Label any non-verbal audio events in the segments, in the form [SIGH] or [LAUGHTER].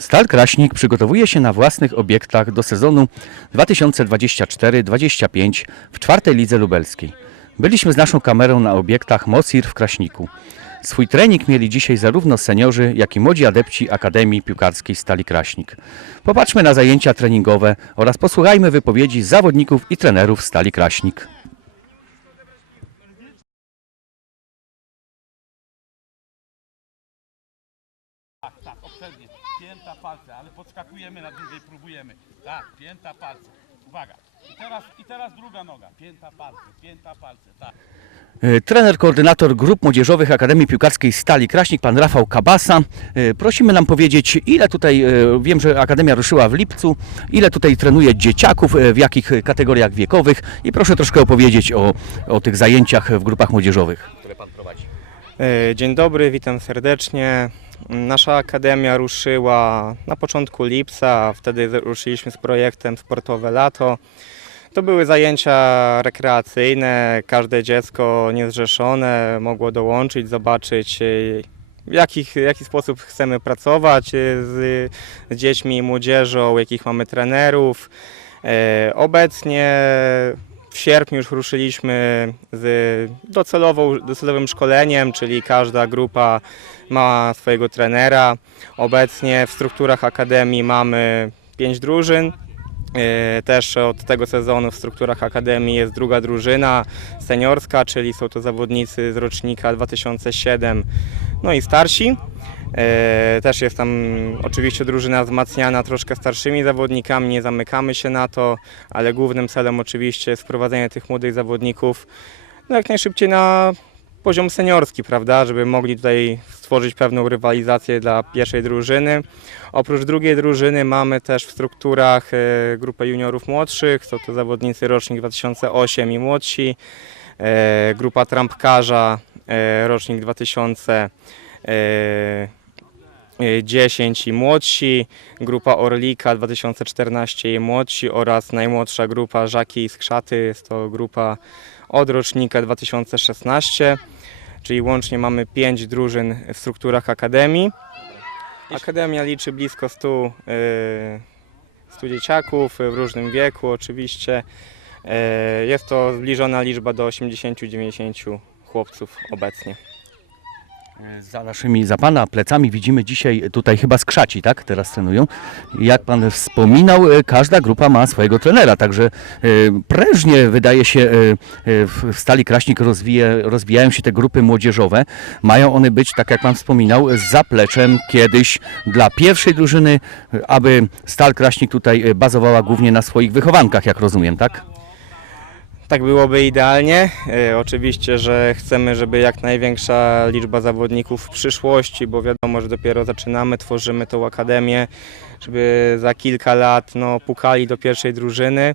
Stal Kraśnik przygotowuje się na własnych obiektach do sezonu 2024-25 w czwartej lidze lubelskiej. Byliśmy z naszą kamerą na obiektach Mosir w Kraśniku. Swój trening mieli dzisiaj zarówno seniorzy, jak i młodzi adepci Akademii Piłkarskiej Stali Kraśnik. Popatrzmy na zajęcia treningowe oraz posłuchajmy wypowiedzi zawodników i trenerów Stali Kraśnik. Tak, tak, poprzednie. Pięta podskakujemy na dłużej, próbujemy. Tak, pięta palce. Uwaga. I teraz, I teraz druga noga. Pięta palce, pięta palce, tak. E, Trener, koordynator grup młodzieżowych Akademii Piłkarskiej Stali Kraśnik, pan Rafał Kabasa. E, Prosimy nam powiedzieć, ile tutaj, e, wiem, że Akademia ruszyła w lipcu, ile tutaj trenuje dzieciaków, w jakich kategoriach wiekowych i proszę troszkę opowiedzieć o, o tych zajęciach w grupach młodzieżowych, które pan prowadzi. Dzień dobry, witam serdecznie. Nasza akademia ruszyła na początku lipca, wtedy ruszyliśmy z projektem Sportowe Lato. To były zajęcia rekreacyjne, każde dziecko niezrzeszone mogło dołączyć, zobaczyć e, w jaki sposób chcemy pracować e, z, z dziećmi i młodzieżą, jakich mamy trenerów. E, Obecnie w sierpniu już ruszyliśmy z docelową, docelowym szkoleniem, czyli każda grupa ma swojego trenera. Obecnie w strukturach Akademii mamy pięć drużyn. E, Też od tego sezonu w strukturach Akademii jest druga drużyna seniorska, czyli są to zawodnicy z rocznika 2007, no i starsi. E, Też jest tam oczywiście drużyna wzmacniana troszkę starszymi zawodnikami, nie zamykamy się na to, ale głównym celem oczywiście jest wprowadzenie tych młodych zawodników no jak najszybciej na poziom seniorski, prawda, żeby mogli tutaj stworzyć pewną rywalizację dla pierwszej drużyny. Oprócz drugiej drużyny mamy też w strukturach e, grupę juniorów młodszych, są to zawodnicy rocznik 2008 i młodsi, e, grupa trampkarza e, rocznik 2000 e, 10 i młodsi, grupa Orlika 2014 i młodsi oraz najmłodsza grupa Żaki i Skrzaty, jest to grupa od rocznika 2016, czyli łącznie mamy 5 drużyn w strukturach Akademii. Akademia liczy blisko 100, y, 100 dzieciaków w różnym wieku oczywiście. Y, Jest to zbliżona liczba do 80-90 chłopców obecnie. Za naszymi, za pana plecami widzimy dzisiaj tutaj chyba skrzaci, tak? Teraz trenują. Jak pan wspominał, e, każda grupa ma swojego trenera, także e, prężnie wydaje się e, w Stali Kraśnik rozwija, rozwijają się te grupy młodzieżowe. Mają one być, tak jak pan wspominał, zapleczem kiedyś dla pierwszej drużyny, aby Stal Kraśnik tutaj bazowała głównie na swoich wychowankach, jak rozumiem, tak? Tak byłoby idealnie. E, Oczywiście, że chcemy, żeby jak największa liczba zawodników w przyszłości, bo wiadomo, że dopiero zaczynamy, tworzymy tą akademię, żeby za kilka lat no, pukali do pierwszej drużyny.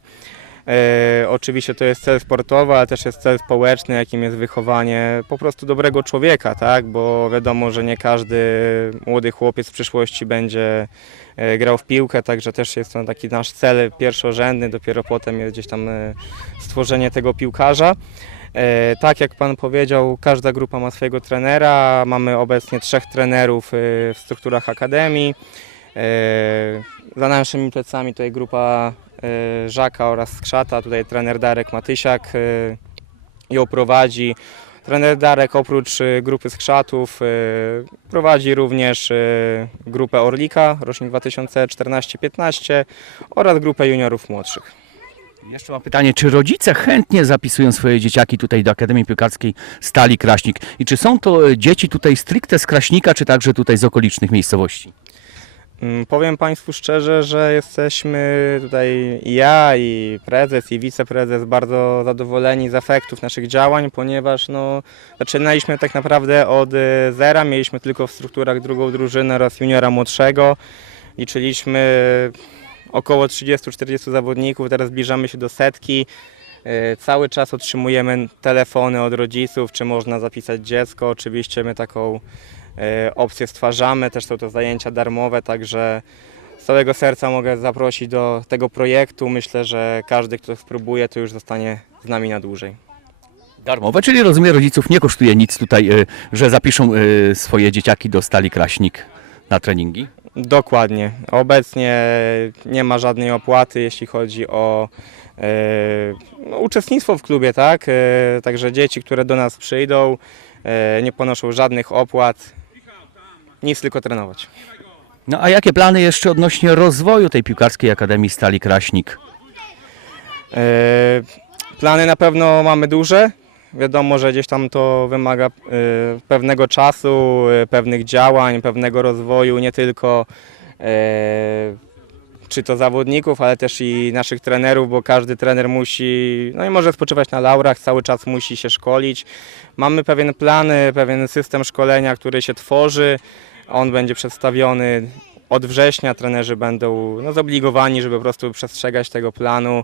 E, oczywiście to jest cel sportowy, ale też jest cel społeczny, jakim jest wychowanie po prostu dobrego człowieka, tak? Bo wiadomo, że nie każdy młody chłopiec w przyszłości będzie e, grał w piłkę, także też jest to taki nasz cel pierwszorzędny, dopiero potem jest gdzieś tam e, stworzenie tego piłkarza. E, Tak jak Pan powiedział, każda grupa ma swojego trenera. Mamy obecnie trzech trenerów e, w strukturach akademii. E, Za naszymi plecami tutaj grupa e, Żaka oraz Skrzata, tutaj trener Darek Matysiak e, ją prowadzi. Trener Darek oprócz grupy Skrzatów prowadzi również grupę Orlika, rocznik 2014-15 oraz grupę juniorów młodszych. Jeszcze mam pytanie, czy rodzice chętnie zapisują swoje dzieciaki tutaj do Akademii Piłkarskiej Stali Kraśnik i czy są to dzieci tutaj stricte z Kraśnika, czy także tutaj z okolicznych miejscowości? Mm, Powiem Państwu szczerze, że jesteśmy tutaj ja, i prezes, i wiceprezes bardzo zadowoleni z efektów naszych działań, ponieważ no, zaczynaliśmy tak naprawdę od e, zera, mieliśmy tylko w strukturach drugą drużynę oraz juniora młodszego. Liczyliśmy około 30-40 zawodników, teraz zbliżamy się do setki. E, Cały czas otrzymujemy telefony od rodziców, czy można zapisać dziecko. Oczywiście my taką e, opcję stwarzamy, też są to zajęcia darmowe, także z całego serca mogę zaprosić do tego projektu. Myślę, że każdy, kto spróbuje, to już zostanie z nami na dłużej. Darmowe, czyli rozumiem rodziców nie kosztuje nic tutaj, e, że zapiszą e, swoje dzieciaki do Stali Kraśnik. na treningi? Dokładnie. Obecnie nie ma żadnej opłaty, jeśli chodzi o no, uczestnictwo w klubie, tak? Także dzieci, które do nas przyjdą, nie ponoszą żadnych opłat. Nic tylko trenować. No a jakie plany jeszcze odnośnie rozwoju tej piłkarskiej Akademii Stali Kraśnik? E, Plany na pewno mamy duże. Wiadomo, że gdzieś tam to wymaga e, pewnego czasu, e, pewnych działań, pewnego rozwoju, nie tylko e, czy to zawodników, ale też i naszych trenerów, bo każdy trener musi, no i może spoczywać na laurach, cały czas musi się szkolić. Mamy pewien plan, e, pewien system szkolenia, który się tworzy. On będzie przedstawiony od września. Trenerzy będą no, zobligowani, żeby po prostu przestrzegać tego planu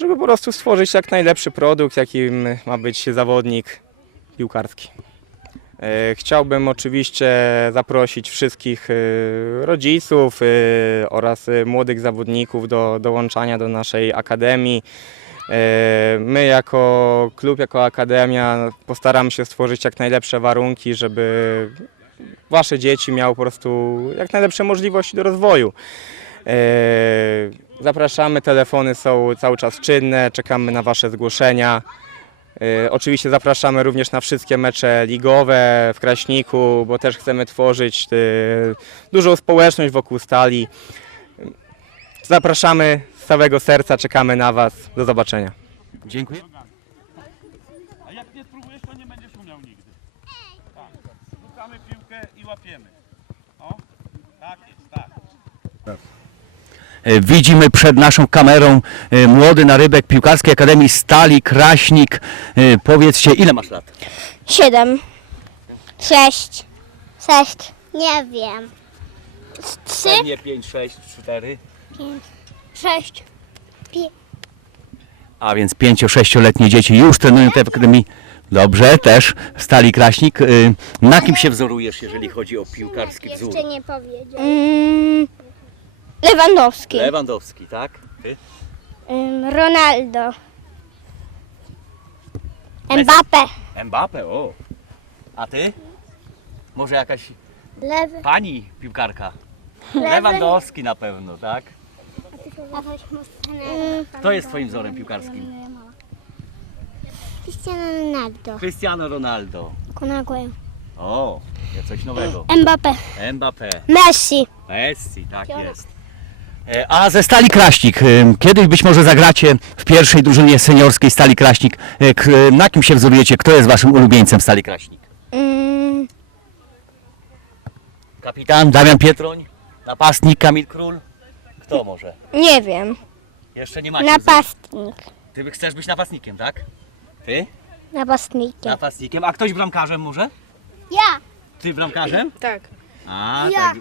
żeby po prostu stworzyć jak najlepszy produkt, jakim ma być zawodnik piłkarski. E, Chciałbym oczywiście zaprosić wszystkich e, rodziców e, oraz młodych zawodników do dołączania do naszej akademii. My jako klub, jako akademia postaramy się stworzyć jak najlepsze warunki, żeby wasze dzieci miały po prostu jak najlepsze możliwości do rozwoju. E, Zapraszamy, telefony są cały czas czynne, czekamy na Wasze zgłoszenia. E, Oczywiście zapraszamy również na wszystkie mecze ligowe w Kraśniku, bo też chcemy tworzyć e, dużą społeczność wokół stali. Zapraszamy z całego serca, czekamy na Was. Do zobaczenia. Dziękuję. A jak nie spróbujesz, to nie będziesz umiał nigdy. Tak. Rzucamy piłkę i łapiemy. O, tak jest, tak. E, Widzimy przed naszą kamerą e, młody narybek Piłkarskiej Akademii Stali Kraśnik. E, Powiedzcie, ile masz lat? Siedem. Sześć. Sześć. Nie wiem. Trzy. Nie 5, 6, 4. Sześć. A więc 5-6-letnie dzieci już trenują w tej Akademii. Dobrze, też Stali Kraśnik. E, Na kim się wzorujesz, jeżeli chodzi o piłkarski wzór? Jeszcze nie powiedział. Mm, Lewandowski. Lewandowski, tak? Ty? Ym, Ronaldo. Mbappe. Mbappe, o. A ty? Może jakaś Lewy. pani piłkarka? Lewandowski na pewno, tak? Kto jest twoim wzorem piłkarskim? Cristiano Ronaldo. Cristiano Ronaldo. Konagłe. O, coś nowego. Mbappe. Mbappé. Messi. Messi, tak jest. E, A ze Stali Kraśnik, e, kiedyś być może zagracie w pierwszej drużynie seniorskiej Stali Kraśnik. E, k- Na kim się wzorujecie? Kto jest waszym ulubieńcem Stali Kraśnik? Mm, Kapitan Damian Pietroń? Napastnik Kamil Król? Kto może? nie wiem. Jeszcze nie macie wzoru. Napastnik. Ty by- chcesz być napastnikiem, tak? Ty? Napastnikiem. Napastnikiem. A ktoś bramkarzem może? Ja. Ty bramkarzem? Tak. A, Ja. tak.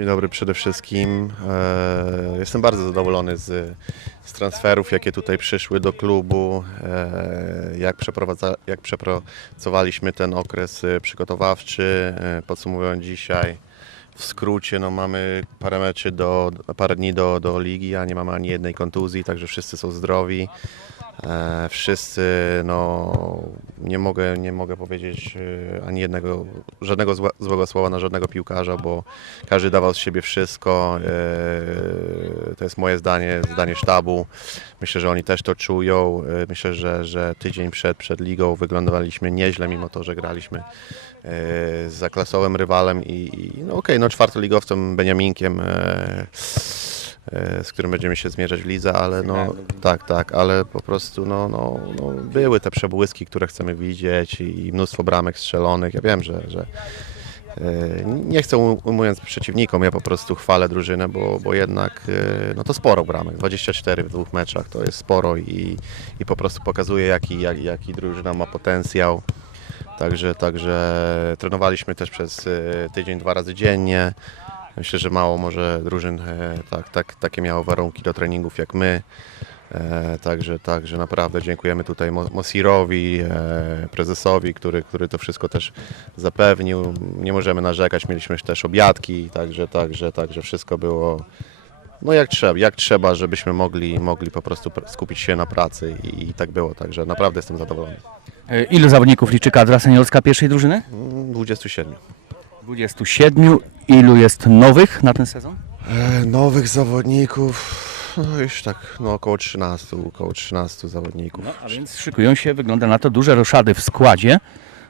Dzień dobry przede wszystkim. E, Jestem bardzo zadowolony z, z transferów, jakie tutaj przyszły do klubu, e, jak, przeprowadza, jak przepracowaliśmy ten okres e, przygotowawczy. Podsumowując dzisiaj, w skrócie no mamy parę meczy, do, parę dni do, do ligi, a nie mamy ani jednej kontuzji, także wszyscy są zdrowi. E, Wszyscy, no nie mogę, nie mogę powiedzieć e, ani jednego, żadnego złe, złego słowa na żadnego piłkarza, bo każdy dawał z siebie wszystko. e, To jest moje zdanie, zdanie sztabu. Myślę, że oni też to czują. Myślę, że, że tydzień przed, przed ligą wyglądaliśmy nieźle, mimo to, że graliśmy z zaklasowym rywalem i, i no okej, no czwartoligowcem Beniaminkiem. E, z którym będziemy się zmierzać w lidze, ale no tak, tak, ale po prostu no, no, no, były te przebłyski, które chcemy widzieć i mnóstwo bramek strzelonych. Ja wiem, że, że e, nie chcę um- ujmując przeciwnikom, ja po prostu chwalę drużynę, bo, bo jednak e, no to sporo bramek, 24 w dwóch meczach to jest sporo i, i po prostu pokazuje jaki, jak, jaki drużyna ma potencjał. Także, także trenowaliśmy też przez tydzień, dwa razy dziennie. Myślę, że mało może drużyn e, tak, tak, takie miało warunki do treningów jak my. E, Także, także naprawdę dziękujemy tutaj Mo- Mosirowi, e, prezesowi, który, który to wszystko też zapewnił. Nie możemy narzekać, mieliśmy też obiadki, także, także, także wszystko było no jak trzeba, jak trzeba, żebyśmy mogli, mogli po prostu pr- skupić się na pracy i, i tak było, także naprawdę jestem zadowolony. E, Ilu zawodników liczy kadra seniorska pierwszej drużyny? Mm, 27. 27. Ilu jest nowych na ten sezon? E, nowych zawodników, no już tak no około 13, około 13 zawodników. No, a więc szykują się, wygląda na to, duże roszady w składzie.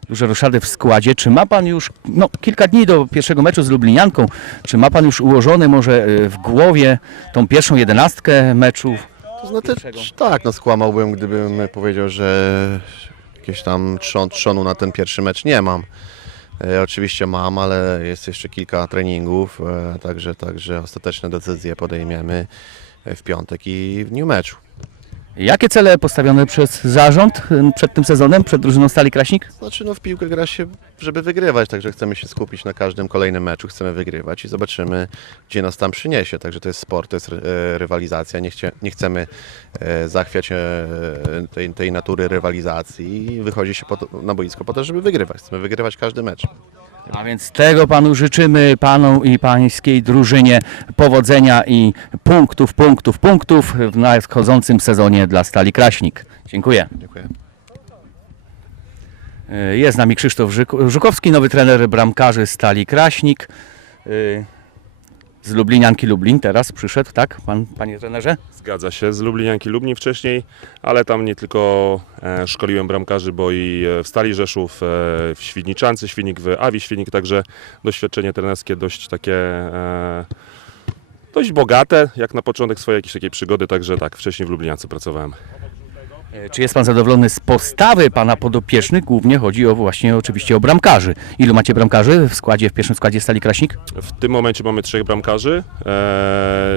Duże roszady w składzie. Czy ma Pan już no, kilka dni do pierwszego meczu z Lublinianką? Czy ma Pan już ułożony może e, w głowie tą pierwszą jedenastkę meczów? To znaczy, Pierwszego. tak, no skłamałbym, gdybym powiedział, że jakieś tam trzon, trzonu na ten pierwszy mecz nie mam. E, oczywiście mam, ale jest jeszcze kilka treningów, e, także, także ostateczne decyzje podejmiemy e, w piątek i w dniu meczu. Jakie cele postawione przez zarząd przed tym sezonem, przed drużyną Stali Kraśnik? Znaczy, no w piłkę gra się, żeby wygrywać, także chcemy się skupić na każdym kolejnym meczu, chcemy wygrywać i zobaczymy, gdzie nas tam przyniesie. Także to jest sport, to jest e, rywalizacja, nie, chcie, nie chcemy e, zachwiać e, tej, tej natury rywalizacji i wychodzi się to, na boisko po to, żeby wygrywać. Chcemy wygrywać każdy mecz. A więc tego Panu życzymy, Panu i Pańskiej drużynie powodzenia i punktów, punktów, punktów w nadchodzącym sezonie dla Stali Kraśnik. Dziękuję. Dziękuję. Jest z nami Krzysztof Żukowski, nowy trener bramkarzy Stali Kraśnik. Z Lublinianki Lublin teraz przyszedł, tak, pan, panie trenerze? Zgadza się, z Lublinianki Lubni wcześniej, ale tam nie tylko e, szkoliłem bramkarzy, bo i e, w Stali Rzeszów, e, w Świdniczance, Świnik w Awi Świnik, także doświadczenie trenerskie dość takie e, dość bogate, jak na początek swojej jakiejś takiej przygody, także tak, wcześniej w Lubliniance pracowałem. E, Czy jest pan zadowolony z postawy pana podopiecznych? Głównie chodzi o właśnie oczywiście o bramkarzy. Ilu macie bramkarzy w składzie, w pierwszym składzie Stali Kraśnik? W tym momencie mamy trzech bramkarzy e,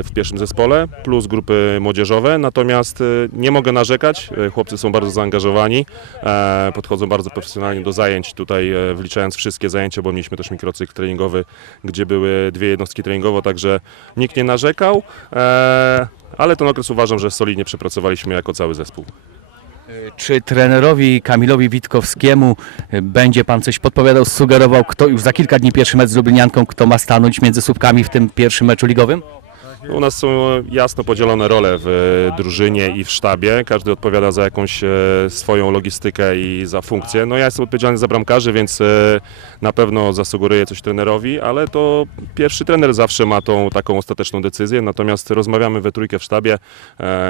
w pierwszym zespole, plus grupy młodzieżowe, natomiast e, nie mogę narzekać, e, chłopcy są bardzo zaangażowani, e, podchodzą bardzo profesjonalnie do zajęć, tutaj e, wliczając wszystkie zajęcia, bo mieliśmy też mikrocykl treningowy, gdzie były dwie jednostki treningowe, także nikt nie narzekał, e, ale ten okres uważam, że solidnie przepracowaliśmy jako cały zespół. Czy trenerowi Kamilowi Witkowskiemu e, będzie pan coś podpowiadał, sugerował, kto już za kilka dni pierwszy mecz z Lublinianką, kto ma stanąć między słupkami w tym pierwszym meczu ligowym? U nas są jasno podzielone role w e, drużynie i w sztabie. Każdy odpowiada za jakąś e, swoją logistykę i za funkcję. No ja jestem odpowiedzialny za bramkarzy, więc e, na pewno zasugeruję coś trenerowi, ale to pierwszy trener zawsze ma tą taką ostateczną decyzję. Natomiast rozmawiamy we trójkę w sztabie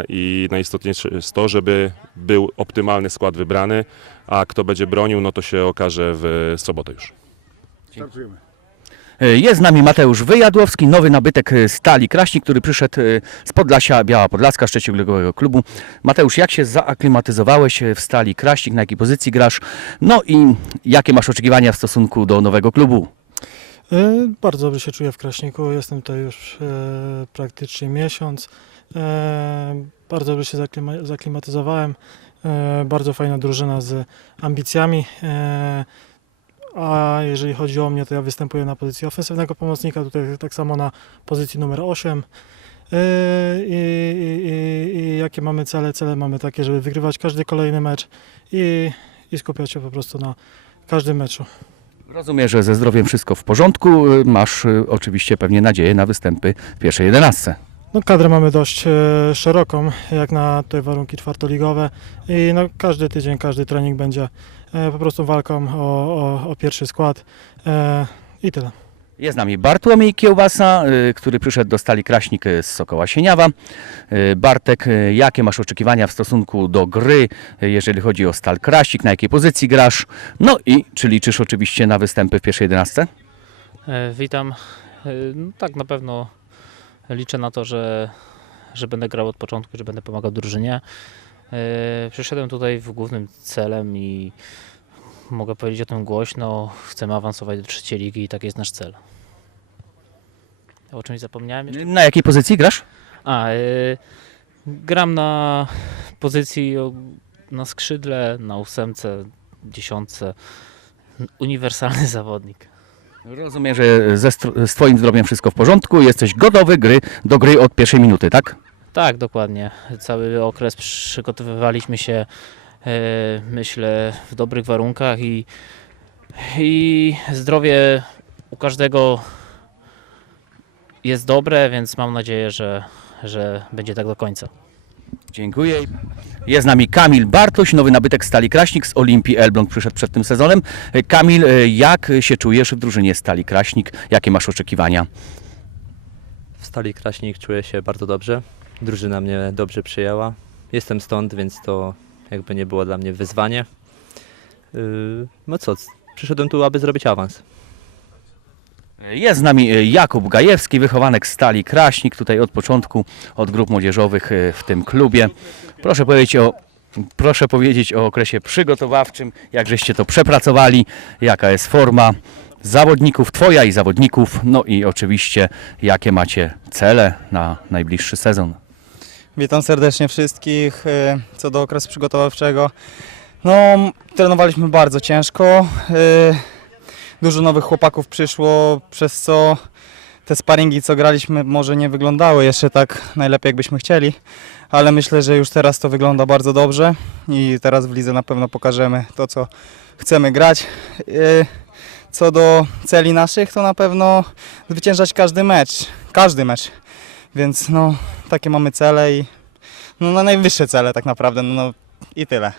i najistotniejsze jest to, żeby był optymalny skład wybrany, a kto będzie bronił, no to się okaże w sobotę już. E, Jest z nami Mateusz Wyjadłowski, nowy nabytek e, Stali Kraśnik, który przyszedł e, z Podlasia Biała Podlaska, Szczeciulegowego klubu. Mateusz, jak się zaaklimatyzowałeś e, w Stali Kraśnik, na jakiej pozycji grasz? No i jakie masz oczekiwania w stosunku do nowego klubu? E, Bardzo dobrze się czuję w Kraśniku. Jestem tutaj już e, praktycznie miesiąc. E, bardzo dobrze się zaklima- zaklimatyzowałem. E, bardzo fajna drużyna z ambicjami. A jeżeli chodzi o mnie, to ja występuję na pozycji ofensywnego pomocnika, tutaj tak samo na pozycji numer 8. E, I, i, i, jakie mamy cele? Cele mamy takie, żeby wygrywać każdy kolejny mecz i, i skupiać się po prostu na każdym meczu. Rozumiem, że ze zdrowiem wszystko w porządku. E, Masz e, oczywiście pewnie nadzieję na występy w pierwszej jedenastce. No, kadrę mamy dość e, szeroką, jak na te warunki czwartoligowe i no, każdy tydzień, każdy trening będzie po prostu walką o, o, o pierwszy skład e, i tyle. Jest z nami Bartłomiej Kiełbasa, y, który przyszedł do Stali Kraśnik z Sokoła Sieniawa. Bartek, jakie masz oczekiwania w stosunku do gry, jeżeli chodzi o Stal Kraśnik, na jakiej pozycji grasz? No i czy liczysz oczywiście na występy w pierwszej jedenastce? E, Witam. E, No tak, na pewno liczę na to, że, że będę grał od początku, że będę pomagał drużynie. E, Przyszedłem tutaj w głównym celem i mogę powiedzieć o tym głośno. Chcemy awansować do trzeciej ligi i tak jest nasz cel. O czymś zapomniałem jeszcze? Na jakiej pozycji grasz? A, e, gram na pozycji na skrzydle, na ósemce, dziesiątce. Uniwersalny [LAUGHS] zawodnik. Rozumiem, że ze, z Twoim zdrowiem wszystko w porządku, jesteś gotowy gry, do gry od pierwszej minuty, tak? Tak, dokładnie. Cały okres przygotowywaliśmy się, e, myślę, w dobrych warunkach i, i zdrowie u każdego jest dobre, więc mam nadzieję, że, że będzie tak do końca. Dziękuję. Jest z nami Kamil Bartoś, nowy nabytek Stali Kraśnik z Olimpii Elbląg przyszedł przed tym sezonem. E, Kamil, e, jak się czujesz w drużynie Stali Kraśnik? Jakie masz oczekiwania? W Stali Kraśnik czuję się bardzo dobrze. Drużyna mnie dobrze przyjęła. Jestem stąd, więc to jakby nie było dla mnie wyzwanie. Yy, No co, przyszedłem tu, aby zrobić awans. Jest z nami e, Jakub Gajewski, wychowanek Stali Kraśnik, tutaj od początku, od grup młodzieżowych e, w tym klubie. Proszę powiedzieć o, proszę powiedzieć o okresie przygotowawczym, jak żeście to przepracowali, jaka jest forma zawodników, twoja i zawodników, no i oczywiście jakie macie cele na najbliższy sezon. Witam serdecznie wszystkich. y, Co do okresu przygotowawczego, no trenowaliśmy bardzo ciężko. y, Dużo nowych chłopaków przyszło, przez co te sparingi, co graliśmy, może nie wyglądały jeszcze tak najlepiej, jakbyśmy chcieli, ale myślę, że już teraz to wygląda bardzo dobrze i teraz w lidze na pewno pokażemy to, co chcemy grać. Y, Co do celi naszych, to na pewno zwyciężać każdy mecz, każdy mecz. Więc no, takie mamy cele i no, na najwyższe cele tak naprawdę, no, no i tyle.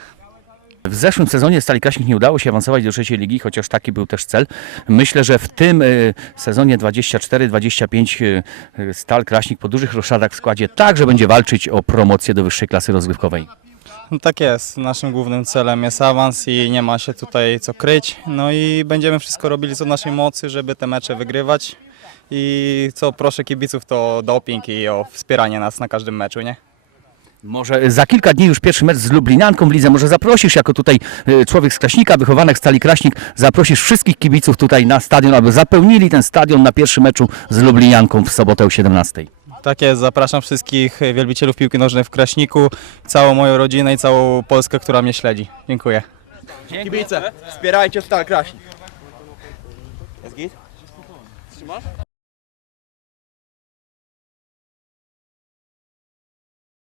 W zeszłym sezonie Stali Kraśnik nie udało się awansować do trzeciej ligi, chociaż taki był też cel. Myślę, że w tym y, sezonie 24-25 y, y, Stal Kraśnik po dużych roszadach w składzie także będzie walczyć o promocję do wyższej klasy rozgrywkowej. No, tak jest, naszym głównym celem jest awans i nie ma się tutaj co kryć. No i będziemy wszystko robili co w naszej mocy, żeby te mecze wygrywać. I co proszę kibiców to doping i o wspieranie nas na każdym meczu, nie? Może za kilka dni już pierwszy mecz z Lublinianką w lidze. Może zaprosisz jako tutaj y, człowiek z Kraśnika, wychowanek Stali Kraśnik, zaprosisz wszystkich kibiców tutaj na stadion, aby zapełnili ten stadion na pierwszym meczu z Lublinianką w sobotę o 17. Tak jest, zapraszam wszystkich wielbicielów piłki nożnej w Kraśniku, całą moją rodzinę i całą Polskę, która mnie śledzi. Dziękuję. Kibice, wspierajcie Stal Kraśnik. Jest git? Trzymasz?